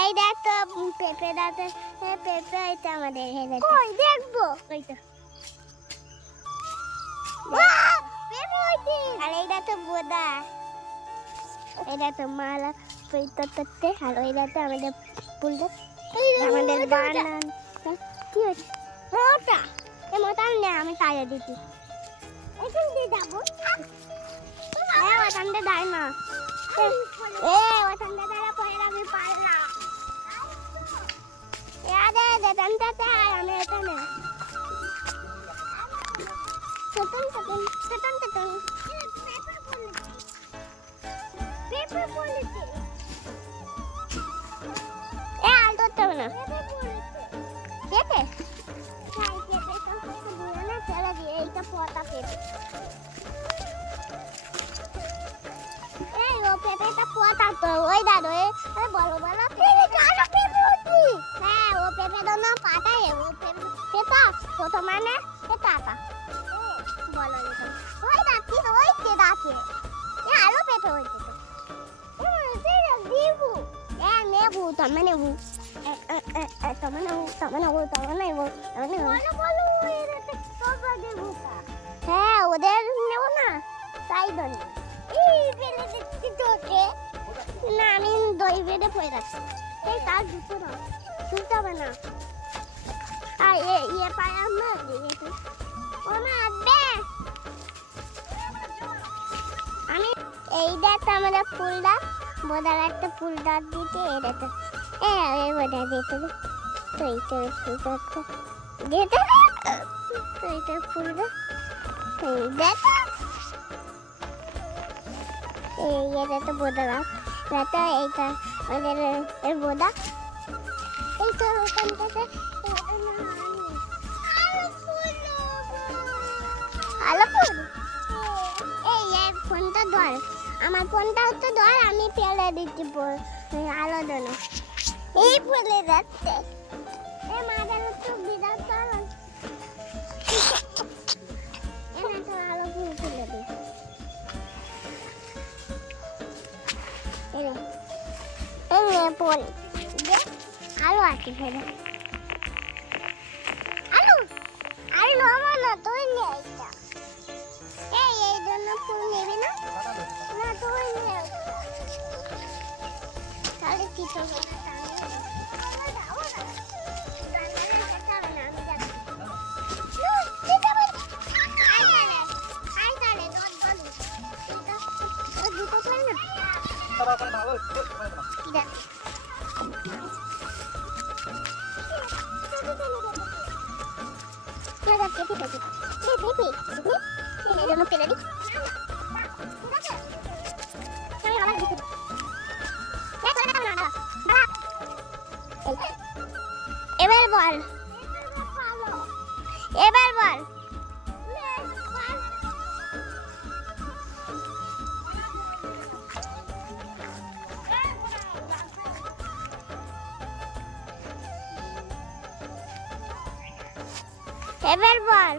এই দেখ তো পেঁপে দাঁতে পেঁপে এটা আমাদের কই দেখবো ওই তো পেঁপে হইছে আর এইটা তো বোদা এটা তো মালা পেইতে আর ওইটা তো আমাদের ফুলটা আমাদের বানান কি হচ্ছে মোটা এই মোটা না আমি খাইয়ে দিচ্ছি এখন দিয়ে যাবো ওখান দিয়ে দাঁড় না ওখান দিয়ে দাঁড়া পরে আমি পারলাম দে আমি এখানে পেপার পলিতে আর ধরতে হবে না পেঁপে ছেড়ে দিয়ে এইটা পতা পেঁপে ও পেঁপেটা পতা তো ওই দাদু বলো বলো হ্যাঁ ও পেঁপে তো না পাতায় ও পেঁপা প্রথম মানে টাকা বলো ওই দাঁতি ওই যে দাঁতে আলো পেঁপে হয়েছে তো দিবু নেবু তুমি নেবু হ্যাঁ ওদের নেব না তাই দনি না আমি দই বেঁধে পড়ে যাচ্ছি এই তার জুতো না শুনতে হবে না আর ইয়ে পায় আমার ও মা আসবে আমি এই দেখ আমাদের ফুলটা বোদার একটা ফুলটা দিতে এটা তো এই বোদা দিতে তো এইটা ফুলটা দিতে তো এইটা ফুলটা এই দেখ এটা তো বোদা রাতে এইটা আমাদের এর বোদা এই তো ওখান থেকে আলো ফুল এই ফোনটা ধর আমার ফোনটা তো ধর আমি ফেলে দিচ্ছি আলো দেন এই ফুলে যাচ্ছে এই মাঝে তো বিদাত চলো এখানে তো আলো ফুল তুলে দিই ফুল আলো আছে ফেলে আলো আলো আমার না তুই নিয়ে এইটা এই জন্য ফুল নেবে না না তুই নিয়ে তাহলে কি তো এবার বল এবার বল এবার বল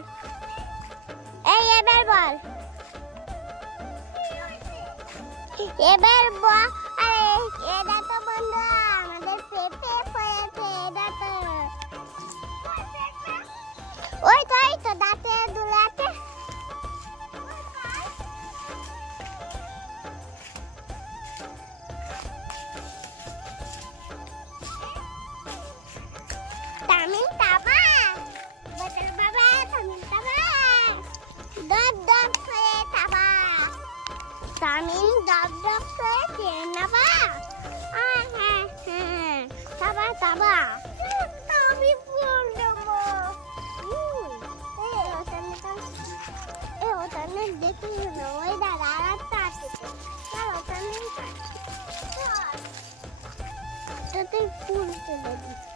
এই এবার বল এবার বল আরে এটা তো বন্ধু আমাদের পেঁপে হয়েছে এটা তো ওই তো দাঁতে দুলাতে তামিল তাবা বদল বাবা তামিল তাবা দব দব করে তাবা তামিল দব দব করে চেনাবা হ্যাঁ তাবা তাবা আমি বলবো ওখানে দেখি ওই দাদা রাস্তা আছে ওখানে তুই ফুল তুলে দিস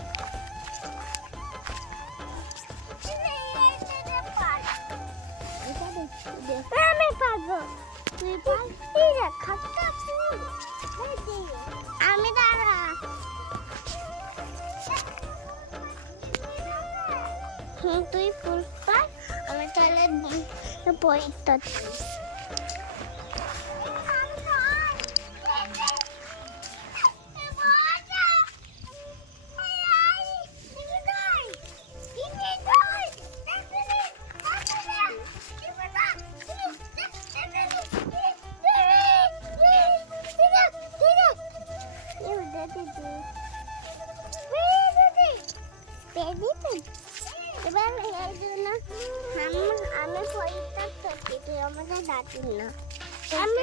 আমি পারবো তুই আমি দাঁড়া তুই ফুল পার আমি তাহলে বইটা এবার এই জন্য আমি পরিষ্কার করছি, তুই আমাদের ডাকিস না। আমি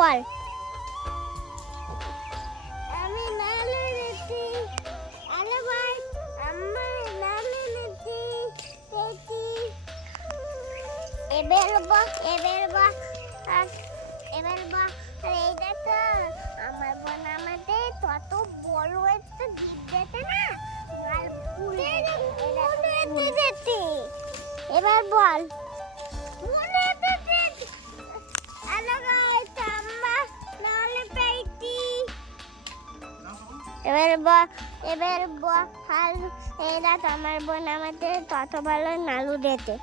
বল আমি নালে নিচ্ছি, আরে ভাই আমি নালে নিচ্ছি, এবার বা আর এইটা তো আমার বোন আমাদের তত বড় একটা জিপ দিতে না, এবার বল এবার এরা আমার বোন আমাদের তত ভালো নাড়ু দিতে।